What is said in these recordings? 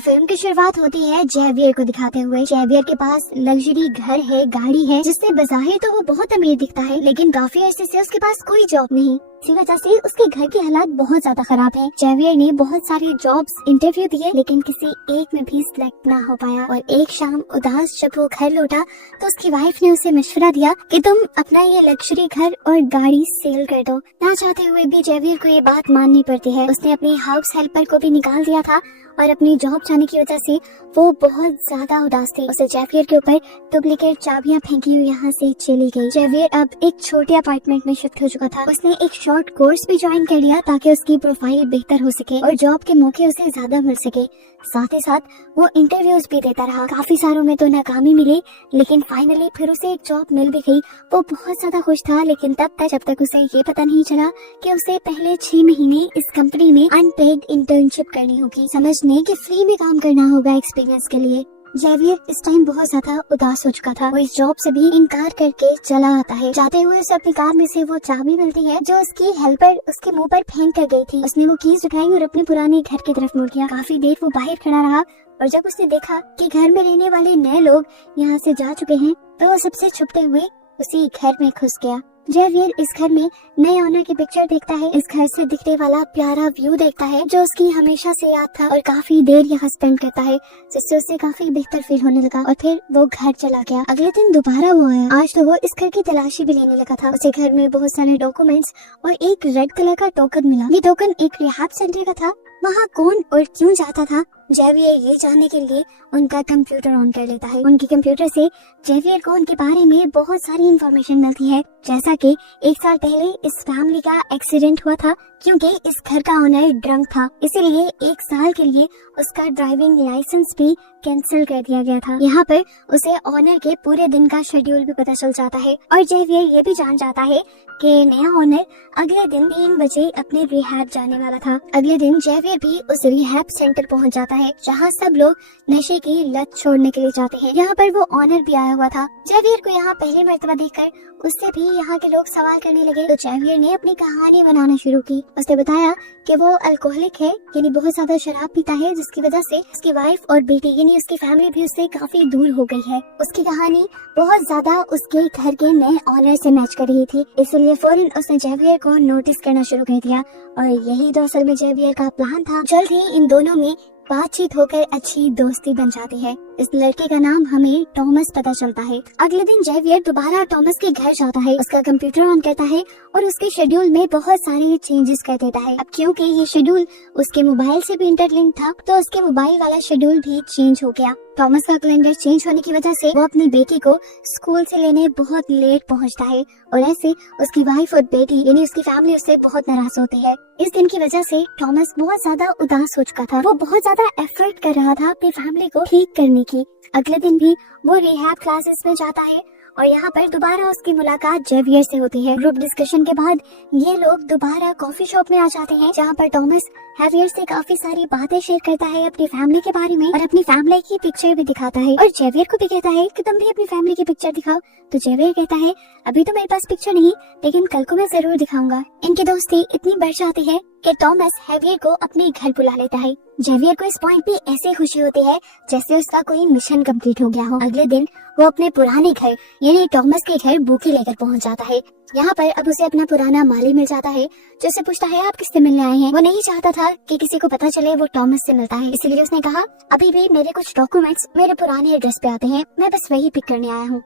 Film की शुरुआत होती है जेवियर को दिखाते हुए। जेवियर के पास लग्जरी घर है, गाड़ी है, जिससे बज़ाहिर तो वो बहुत अमीर दिखता है, लेकिन काफी अरसे से उसके पास कोई जॉब नहीं। इसी वजह से उसके घर के हालात बहुत ज्यादा खराब हैं। जेवियर ने बहुत सारे जॉब्स इंटरव्यू दिए, लेकिन किसी एक में भी सिलेक्ट ना हो पाया। और एक शाम उदास जब वो घर लौटा तो उसकी वाइफ ने उसे मशवरा दिया कि तुम अपना ये लग्जरी घर और गाड़ी सेल कर दो। ना चाहते हुए भी जेवियर को ये बात माननी पड़ती है। उसने अपनी हाउस हेल्पर को भी निकाल दिया था और अपनी जॉब जाने की वजह से वो बहुत ज्यादा उदास थी। उसे जेवियर के ऊपर डुप्लीकेट चाबियां फेंकी हुई यहाँ से चली गई। जेवियर अब एक छोटे अपार्टमेंट में शिफ्ट हो चुका था। उसने एक शॉर्ट कोर्स भी ज्वाइन कर लिया ताकि उसकी प्रोफाइल बेहतर हो सके और जॉब के मौके उसे ज्यादा मिल सके। साथ ही साथ वो इंटरव्यूज भी देता रहा। काफी सारों में तो नाकामी मिली, लेकिन फाइनली फिर उसे एक जॉब मिल भी गई। वो बहुत ज्यादा खुश था, लेकिन तब तक जब तक उसे ये पता नहीं चला कि उसे पहले 6 महीने इस कंपनी में अनपेड इंटर्नशिप करनी होगी। समझने कि फ्री में काम करना होगा एक्सपीरियंस के लिए। जेवियर इस टाइम बहुत ज्यादा उदास हो चुका था। वो इस जॉब से भी इनकार करके चला आता है। जाते हुए उसे अपनी कार में से वो चाबी मिलती है जो उसकी हेल्पर उसके मुंह पर फेंक कर गई थी। उसने वो कीज उठाई और अपने पुराने घर की तरफ मुड़ गया। काफी देर वो बाहर खड़ा रहा और जब उसने देखा कि घर में रहने वाले नए लोग यहाँ से जा चुके हैं तो वो सबसे छुपते हुए उसी घर में घुस गया। जेवियर इस घर में नए ओनर की पिक्चर देखता है। इस घर से दिखने वाला प्यारा व्यू देखता है जो उसकी हमेशा से याद था और काफी देर यहाँ स्पेंड करता है, जिससे उसे काफी बेहतर फील होने लगा। और फिर वो घर चला गया। अगले दिन दोबारा वो आया। आज तो वो इस घर की तलाशी भी लेने लगा था। उसे घर में बहुत सारे डॉक्यूमेंट्स और एक रेड कलर का टोकन मिला। ये टोकन एक रिहाब सेंटर का था। वहाँ कौन और क्यों जाता था, जेवियर ये जानने के लिए उनका कंप्यूटर ऑन कर लेता है। उनके कंप्यूटर से जेवियर को उनके बारे में बहुत सारी इंफॉर्मेशन मिलती है, जैसा कि 1 साल पहले इस फैमिली का एक्सीडेंट हुआ था क्योंकि इस घर का ओनर ड्रंक था, इसीलिए 1 साल के लिए उसका ड्राइविंग लाइसेंस भी कैंसिल कर दिया गया था। यहाँ पर उसे ओनर के पूरे दिन का शेड्यूल भी पता चल जाता है और जेवियर ये भी जान जाता है कि नया ओनर अगले दिन 3 बजे अपने रिहैब जाने वाला था। अगले दिन जेवियर भी उस रिहैब सेंटर पहुँच जाता है जहाँ सब लोग नशे की लत छोड़ने के लिए जाते हैं। यहाँ पर वो ओनर भी आया हुआ था। जेवियर को यहाँ पहली मर्तबा देखकर उससे भी यहाँ के लोग सवाल करने लगे तो जेवियर ने अपनी कहानी बनाना शुरू की। उसने बताया कि वो अल्कोहलिक है, यानी बहुत ज्यादा शराब पीता है, जिसकी वजह से उसकी वाइफ और बेटी यानी उसकी फैमिली भी उससे काफी दूर हो गई है। उसकी कहानी बहुत ज्यादा उसके घर के नए ऑनर से मैच कर रही थी, इसलिए फौरन उसने जेवियर को नोटिस करना शुरू कर दिया और यही तो असल में जेवियर का प्लान था। जल्द ही इन दोनों में बातचीत होकर अच्छी दोस्ती बन जाती है। इस लड़के का नाम हमें टॉमस पता चलता है। अगले दिन जेवियर दोबारा टॉमस के घर जाता है, उसका कंप्यूटर ऑन करता है और उसके शेड्यूल में बहुत सारे चेंजेस कर देता है। अब क्योंकि ये शेड्यूल उसके मोबाइल से भी इंटरलिंक था तो उसके मोबाइल वाला शेड्यूल भी चेंज हो गया। टॉमस का कैलेंडर चेंज होने की वजह से वो अपनी बेटी को स्कूल से लेने बहुत लेट पहुंचता है और ऐसे उसकी वाइफ और बेटी यानी उसकी फैमिली उससे बहुत नाराज होती है। इस दिन की वजह से टॉमस बहुत ज्यादा उदास हो चुका था। वो बहुत ज्यादा एफर्ट कर रहा था अपनी फैमिली को ठीक करने की। अगले दिन भी वो रिहैब क्लासेस में जाता है और यहाँ पर दोबारा उसकी मुलाकात जेवियर से होती है। ग्रुप डिस्कशन के बाद ये लोग दोबारा कॉफी शॉप में आ जाते हैं जहाँ पर टॉमस जेवियर से काफी सारी बातें शेयर करता है अपनी फैमिली के बारे में और अपनी फैमिली की पिक्चर भी दिखाता है और जेवियर को भी कहता है कि तुम भी अपनी फैमिली की पिक्चर दिखाओ। तो जेवियर कहता है अभी तो मेरे पास पिक्चर नहीं, लेकिन कल को मैं जरूर दिखाऊंगा। इनकी दोस्ती इतनी बढ़ जाती है कि टॉमस जेवियर को अपने घर बुला लेता है। जेवियर को इस पॉइंट पे ऐसे खुशी होती है जैसे उसका कोई मिशन कंप्लीट हो गया हो। अगले दिन वो अपने पुराने घर यानी टॉमस के घर बुकी लेकर पहुंच जाता है। यहाँ पर अब उसे अपना पुराना माली मिल जाता है जो उसे पूछता है आप किससे मिलने आए हैं। वो नहीं चाहता था कि किसी को पता चले वो टॉमस से मिलता है, इसलिए उसने कहा अभी भी मेरे कुछ डॉक्यूमेंट्स मेरे पुराने एड्रेस पे आते हैं, मैं बस वही पिक करने आया हूँ।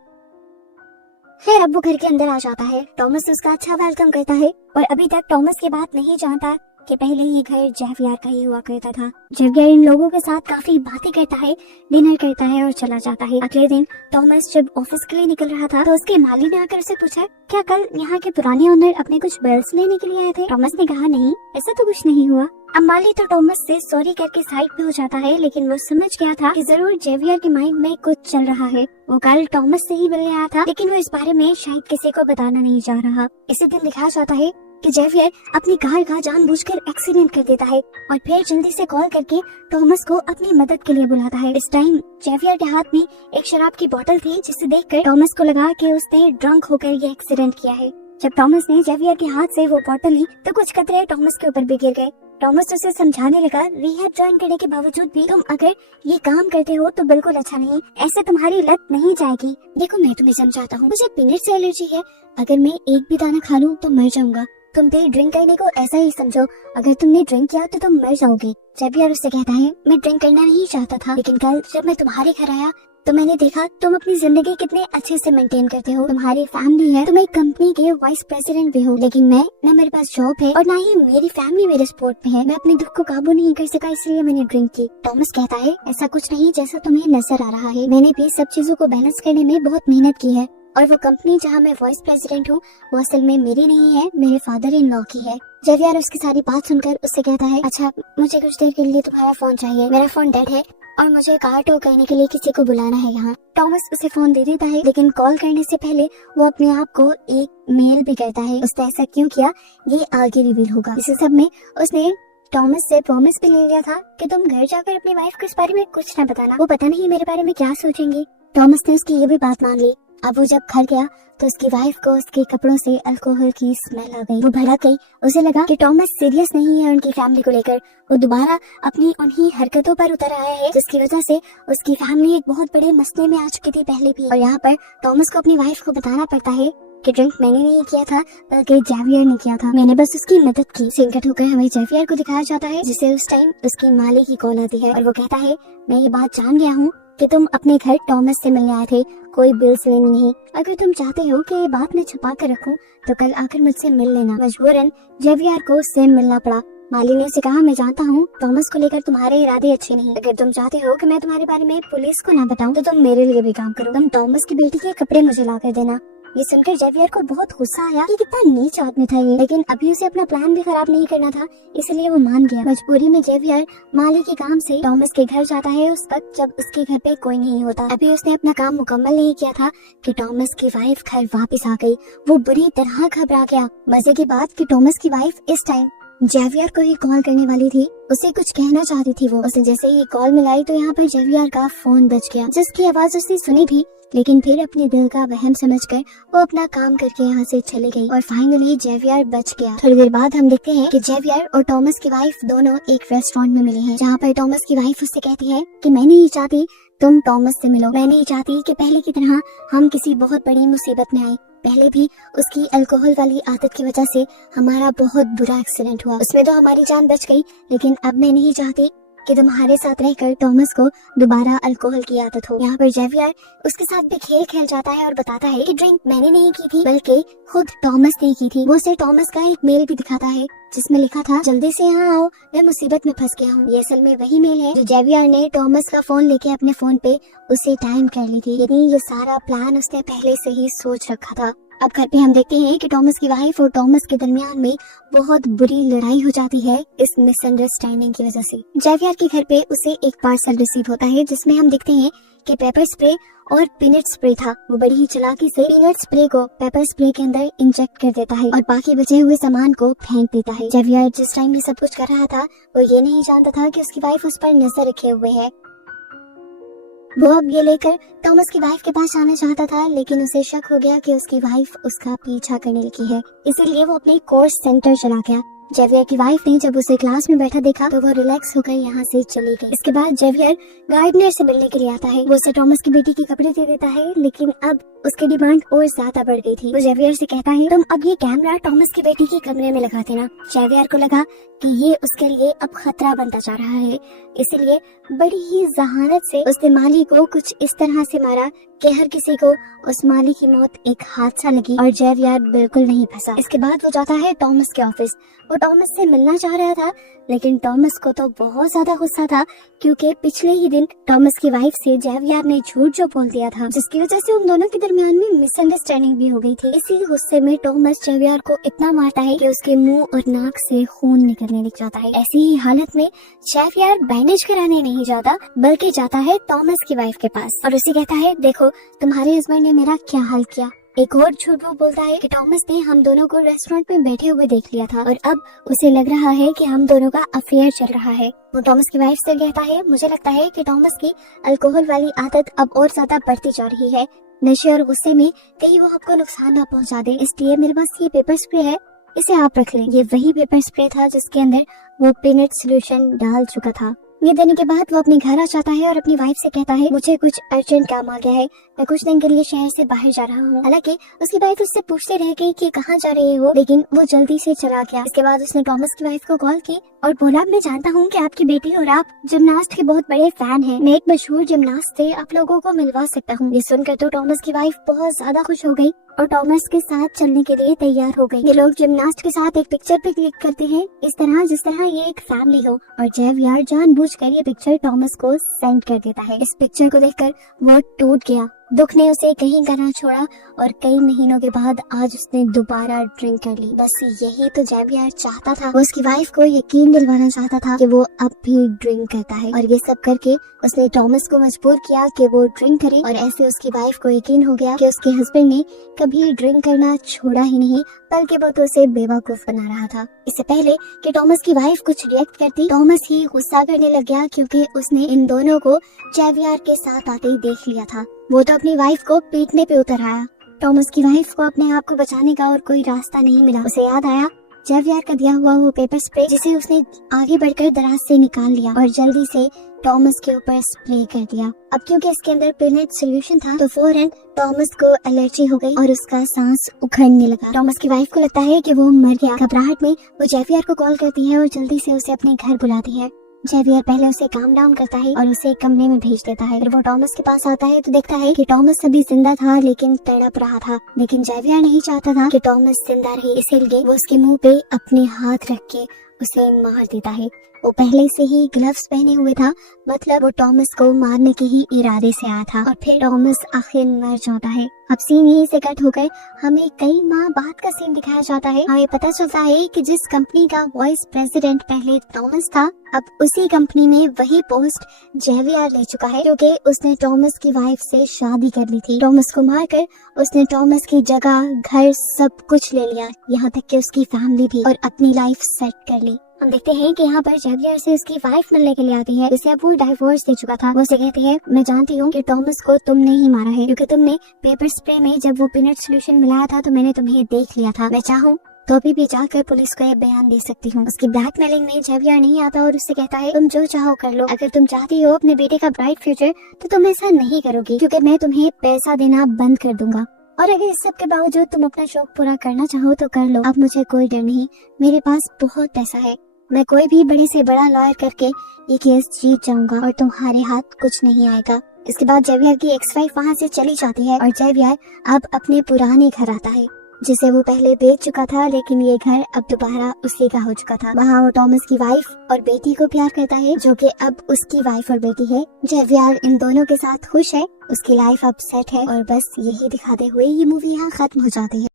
फिर अब वो घर के अंदर आ जाता है। टॉमस उसका अच्छा वेलकम करता है और अभी तक टॉमस की बात नहीं जानता कि पहले ये घर जेवियर का ही हुआ करता था। जेवियर इन लोगों के साथ काफी बातें करता है, डिनर करता है और चला जाता है। अगले दिन टॉमस जब ऑफिस के लिए निकल रहा था तो उसके माली ने आकर उससे पूछा क्या कल यहाँ के पुराने ओनर अपने कुछ बिल्स लेने के लिए आए थे। टॉमस ने कहा नहीं, ऐसा तो कुछ नहीं हुआ। अब माली तो टॉमस से सॉरी करके साइड पे हो जाता है, लेकिन वो समझ गया था कि जरूर जेवियर के माइंड में कुछ चल रहा है। वो कल टॉमस से ही मिलने आया था, लेकिन वो इस बारे में शायद किसी को बताना नहीं चाह रहा। इसी दिन दिखाया जाता है कि जेवियर अपनी कार का जानबूझकर एक्सीडेंट कर देता है और फिर जल्दी से कॉल करके टॉमस को अपनी मदद के लिए बुलाता है। इस टाइम जेवियर के हाथ में एक शराब की बोतल थी जिसे देखकर टॉमस को लगा कि उसने ड्रंक होकर ये एक्सीडेंट किया है। जब टॉमस ने जेवियर के हाथ से वो बोतल ली तो कुछ कतरे टॉमस के ऊपर भी गिर गए टॉमस उसे समझाने लगा, रिहैब ज्वाइन करने के बावजूद भी तुम अगर ये काम करते हो तो बिल्कुल अच्छा नहीं, ऐसे तुम्हारी लत नहीं जाएगी। देखो मैं तुम्हें समझाता हूँ, मुझे पीनट से एलर्जी है, अगर मैं एक भी दाना खा लूँ तो मर जाऊंगा। तुम भी ड्रिंक करने को ऐसा ही समझो, अगर तुमने ड्रिंक किया तो तुम मर जाओगे। जेवियर उससे कहता है, मैं ड्रिंक करना नहीं चाहता था, लेकिन कल जब मैं तुम्हारे घर आया तो मैंने देखा तुम अपनी जिंदगी कितने अच्छे से मेंटेन करते हो, तुम्हारी फैमिली है, तुम एक कंपनी के वाइस प्रेसिडेंट भी हो, लेकिन मैं न मेरे पास जॉब है और ना ही मेरी फैमिली मेरे सपोर्ट में है। मैं अपने दुख को काबू नहीं कर सका, इसलिए मैंने ड्रिंक की। टॉमस कहता है, ऐसा कुछ नहीं जैसा तुम्हें नजर आ रहा है, मैंने भी सब चीजों को बैलेंस करने में बहुत मेहनत की है, और वो कंपनी जहाँ मैं वाइस प्रेसिडेंट हूँ वो असल में मेरी नहीं है, मेरे फादर इन लॉ की है। जेवियर उसकी सारी बात सुनकर उससे कहता है, अच्छा मुझे कुछ देर के लिए तुम्हारा फोन चाहिए, मेरा फोन डेड है और मुझे कार टो करने के लिए किसी को बुलाना है यहाँ। टॉमस उसे फोन दे देता है, लेकिन कॉल करने से पहले वो अपने आप को एक मेल भी करता है। उसने ऐसा क्यों किया ये आगे रिवील होगा। इसी सब में उसने टॉमस से प्रॉमिस भी ले लिया था कि तुम घर जाकर अपनी वाइफ को इस बारे में कुछ न बताना, वो पता नहीं मेरे बारे में क्या सोचेंगे। टॉमस ने उसकी ये भी बात मान ली। अब वो जब घर गया तो उसकी वाइफ को उसके कपड़ों से अल्कोहल की स्मेल आ गई। वो भड़क गई, उसे लगा कि टॉमस सीरियस नहीं है उनकी फैमिली को लेकर। वो दोबारा अपनी उन्हीं हरकतों पर उतर आया है जिसकी वजह से उसकी फैमिली एक बहुत बड़े मसले में आ चुकी थी पहले भी। और यहाँ पर टॉमस को अपनी वाइफ को बताना पड़ता है कि ड्रिंक मैंने नहीं किया था बल्कि जेवियर ने किया था, मैंने बस उसकी मदद की। सिंकट होकर हमें जेवियर को दिखाया जाता है जिसे उस टाइम उसकी माली की कॉल आती है और वो कहता है, मैं ये बात जान गया हूँ कि तुम अपने घर टॉमस से मिलने आए थे, कोई बिल्स लेने नहीं। अगर तुम चाहते हो कि ये बात मैं छुपा कर रखूं तो कल आकर मुझसे मिल लेना। मजबूरन जेवियर को उससे मिलना पड़ा। माली ने उसे कहा, मैं जानता हूँ टॉमस को लेकर तुम्हारे इरादे अच्छे नहीं, अगर तुम चाहते हो कि मैं तुम्हारे बारे में पुलिस को ना बताऊं तो तुम मेरे लिए भी काम करो, तुम टॉमस की बेटी के कपड़े मुझे ला कर देना। ये सुनकर जेवियर को बहुत गुस्सा आया कि कितना नीच आदमी था ये, लेकिन अभी उसे अपना प्लान भी खराब नहीं करना था, इसलिए वो मान गया। मजबूरी में जेवियर माली के काम से टॉमस के घर जाता है उस वक्त जब उसके घर पे कोई नहीं होता। अभी उसने अपना काम मुकम्मल नहीं किया था कि टॉमस की वाइफ घर वापस आ गई। वो बुरी तरह घबरा गया। मजे की बात कि टॉमस की वाइफ इस टाइम जेवियर को ही कॉल करने वाली थी, उसे कुछ कहना चाहती थी। वो उसने जैसे ही कॉल मिलाई तो यहाँ पर जेवियर का फोन बज गया, जिसकी आवाज उसने सुनी भी, लेकिन फिर अपने दिल का वहम समझकर वो अपना काम करके यहाँ से चले गई और फाइनली जेवियर बच गया। थोड़ी देर बाद हम देखते हैं कि जेवियर और टॉमस की वाइफ दोनों एक रेस्टोरेंट में मिले हैं, जहाँ पर टॉमस की वाइफ उससे कहती है कि मैं नहीं चाहती तुम टॉमस से मिलो, मैं नहीं चाहती कि पहले की तरह हम किसी बहुत बड़ी मुसीबत में आए। पहले भी उसकी अल्कोहल वाली आदत की वजह से हमारा बहुत बुरा एक्सीडेंट हुआ, उसमें तो हमारी जान बच गई, लेकिन अब मैं नहीं चाहती कि तुम्हारे साथ रहकर टॉमस को दोबारा अल्कोहल की आदत हो। यहाँ पर जेवियर उसके साथ भी खेल खेल जाता है और बताता है कि ड्रिंक मैंने नहीं की थी बल्कि खुद टॉमस ने की थी। वो उसे टॉमस का एक मेल भी दिखाता है जिसमें लिखा था, जल्दी से यहाँ आओ, मैं मुसीबत में फंस गया हूँ। ये असल में वही मेल है जो जेवियर ने टॉमस का फोन लेके अपने फोन पे उसे टाइम कर ली थी, यानी ये सारा प्लान उसने पहले से ही सोच रखा था। अब घर पे हम देखते हैं कि टॉमस की वाइफ और टॉमस के दरमियान में बहुत बुरी लड़ाई हो जाती है इस मिसअंडरस्टैंडिंग की वजह से। जेवियर के घर पे उसे एक पार्सल रिसीव होता है जिसमें हम देखते हैं कि पेपर स्प्रे और पीनट स्प्रे था। वो बड़ी ही चालाकी से पीनट स्प्रे को पेपर स्प्रे के अंदर इंजेक्ट कर देता है और बाकी बचे हुए सामान को फेंक देता है। जेवियर जिस टाइम ये सब कुछ कर रहा था वो ये नहीं जानता था कि उसकी वाइफ उस पर नजर रखे हुए है। वो अब ये लेकर टॉमस की वाइफ के पास जाना चाहता था, लेकिन उसे शक हो गया कि उसकी वाइफ उसका पीछा करने लगी है, इसीलिए वो अपने कोर्स सेंटर चला गया। जेवियर की वाइफ ने जब उसे क्लास में बैठा देखा तो वो रिलैक्स होकर यहाँ से चली गई। इसके बाद जेवियर गार्डनर से मिलने के लिए आता है। वो उसे टॉमस की बेटी के कपड़े दे देता है, लेकिन अब उसकी डिमांड और ज्यादा बढ़ गई थी। वो जेवियर से कहता है, तुम अब ये कैमरा टॉमस की बेटी के कमरे में लगा देना। जेवियर को लगा कि ये उसके लिए अब खतरा बनता जा रहा है, इसलिए बड़ी ही जहानत से उसने माली को कुछ इस तरह से मारा कि हर किसी को उस माली की मौत एक हादसा लगी और जेवियर बिल्कुल नहीं फंसा। इसके बाद वो जाता है टॉमस के ऑफिस। वो टॉमस से मिलना चाह रहा था, लेकिन टॉमस को तो बहुत ज्यादा गुस्सा था क्योंकि पिछले ही दिन टॉमस की वाइफ से जेवियर ने झूठ जो बोल दिया था, जिसकी वजह से उन दोनों के दरमियान में मिसअंडरस्टैंडिंग भी हो गई थी। इसी गुस्से में टॉमस जेवियर को इतना मारता है कि उसके मुंह और नाक से खून निकलने लग जाता है। ऐसी ही हालत में जेवियर बैंडेज कराने नहीं जाता बल्कि जाता है टॉमस की वाइफ के पास और उसे कहता है, देखो तुम्हारे हस्बैंड ने मेरा क्या हाल किया। एक और झूठ वो बोलता है कि टॉमस ने हम दोनों को रेस्टोरेंट में बैठे हुए देख लिया था और अब उसे लग रहा है कि हम दोनों का अफेयर चल रहा है। वो टॉमस की वाइफ से कहता है, मुझे लगता है कि टॉमस की अल्कोहल वाली आदत अब और ज्यादा बढ़ती जा रही है। नशे और गुस्से में कहीं वो आपको नुकसान ना पहुंचा दे, इसलिए मेरे पास ये पेपर स्प्रे है, इसे आप रख लें। ये वही पेपर स्प्रे था जिसके अंदर वो पीनट सोल्यूशन डाल चुका था। ये देने के बाद वो अपने घर आ जाता है और अपनी वाइफ से कहता है, मुझे कुछ अर्जेंट काम आ गया है, मैं कुछ दिन के लिए शहर से बाहर जा रहा हूँ। हालांकि उसकी वाइफ उससे पूछते रह गई कि कहाँ जा रहे हो, लेकिन वो जल्दी से चला गया। इसके बाद उसने टॉमस की वाइफ को कॉल की और बोला, मैं जानता हूँ कि आपकी बेटी और आप जिमनास्ट के बहुत बड़े फैन हैं। मैं एक मशहूर जिमनास्ट से आप लोगों को मिलवा सकता हूँ। ये सुनकर तो टॉमस की वाइफ बहुत ज्यादा खुश हो गई और टॉमस के साथ चलने के लिए तैयार हो गई। ये लोग जिमनास्ट के साथ एक पिक्चर पे क्लिक करते हैं, इस तरह जिस तरह ये एक फैमिली हो, और जेवियर जानबूझकर ये पिक्चर टॉमस को सेंड कर देता है। इस पिक्चर को देखकर वो टूट गया। दुख ने उसे कहीं का ना छोड़ा और कई महीनों के बाद आज उसने दोबारा ड्रिंक कर ली। बस यही तो जेवियर चाहता था। वो उसकी वाइफ को यकीन दिलवाना चाहता था कि वो अब भी ड्रिंक करता है, और ये सब करके उसने टॉमस को मजबूर किया कि वो ड्रिंक करे। और ऐसे उसकी वाइफ को यकीन हो गया कि उसके हस्बैंड ने कभी ड्रिंक करना छोड़ा ही नहीं, बल्कि वो तो उसे बेवकूफ बना रहा था। इससे पहले कि टॉमस की वाइफ कुछ रिएक्ट करती, टॉमस ही गुस्सा करने लग गया, क्योंकि उसने इन दोनों को जेवियर के साथ आते ही देख लिया था। वो तो अपनी वाइफ को पीटने पे उतर आया। टॉमस की वाइफ को अपने आप को बचाने का और कोई रास्ता नहीं मिला। उसे याद आया जेवियर का दिया हुआ वो पेपर स्प्रे, जिसे उसने आगे बढ़कर दराज से निकाल लिया और जल्दी से टॉमस के ऊपर स्प्रे कर दिया। अब क्योंकि इसके अंदर पीनट सोल्यूशन था तो फौरन टॉमस को एलर्जी हो गई और उसका सांस उखड़ने लगा। टॉमस की वाइफ को लगता है कि वो मर गया। घबराहट में वो जेवियर को कॉल करती है और जल्दी से उसे अपने घर बुलाती है। जेवियर पहले उसे काम डाउन करता है और उसे एक कमरे में भेज देता है। फिर वो टॉमस के पास आता है तो देखता है कि टॉमस अभी जिंदा था लेकिन तड़प रहा था। लेकिन जेवियर नहीं चाहता था कि टॉमस जिंदा रहे, इसीलिए वो उसके मुंह पे अपने हाथ रख के उसे मार देता है। वो पहले से ही ग्लव्स पहने हुए था, मतलब वो टॉमस को मारने के ही इरादे से आया था। और फिर टॉमस आखिर मर जाता है। अब सीन यहीं से कट होकर हमें कई माह बाद का सीन दिखाया जाता है। हमें पता चलता है कि जिस कंपनी का वाइस प्रेसिडेंट पहले टॉमस था, अब उसी कंपनी में वही पोस्ट जेवियर ले चुका है, क्योंकि उसने टॉमस की वाइफ से शादी कर ली थी। टॉमस को मारकर उसने टॉमस की जगह, घर, सब कुछ ले लिया, यहाँ तक कि उसकी फैमिली भी, और अपनी लाइफ सेट कर ली। हम देखते हैं कि यहाँ पर जेवियर से उसकी वाइफ मिलने के लिए आती है, जिसे अब वो डाइवोर्स दे चुका था। वो उसे कहती है, मैं जानती हूँ कि टॉमस को तुमने ही मारा है, क्योंकि तुमने पेपर स्प्रे में जब वो पीनट सोल्यूशन मिलाया था तो मैंने तुम्हें देख लिया था। मैं चाहूँ तो अभी भी जाकर पुलिस को ये बयान दे सकती हूँ। उसकी ब्लैकमेलिंग में जेवियर नहीं आता और उससे कहता है, तुम जो चाहो कर लो। अगर तुम चाहती हो अपने बेटे का ब्राइट फ्यूचर तो तुम ऐसा नहीं करोगी, क्योंकि मैं तुम्हें पैसा देना बंद कर दूंगा। और अगर इस सब के बावजूद तुम अपना शौक पूरा करना चाहो तो कर लो। अब मुझे कोई डर नहीं, मेरे पास बहुत पैसा है, मैं कोई भी बड़े से बड़ा लॉयर करके ये केस जीत जाऊंगा और तुम्हारे हाथ कुछ नहीं आएगा। इसके बाद जेवियर की एक्स वाइफ वहाँ से चली जाती है और जेवियर अब अपने पुराने घर आता है, जिसे वो पहले बेच चुका था, लेकिन ये घर अब दोबारा उसी का हो चुका था। वहाँ वो टॉमस की वाइफ और बेटी को प्यार करता है, जो कि अब उसकी वाइफ और बेटी है। जेवियर इन दोनों के साथ खुश है, उसकी लाइफ अब सेट है, और बस यही दिखाते हुए ये मूवी यहाँ खत्म हो जाती है।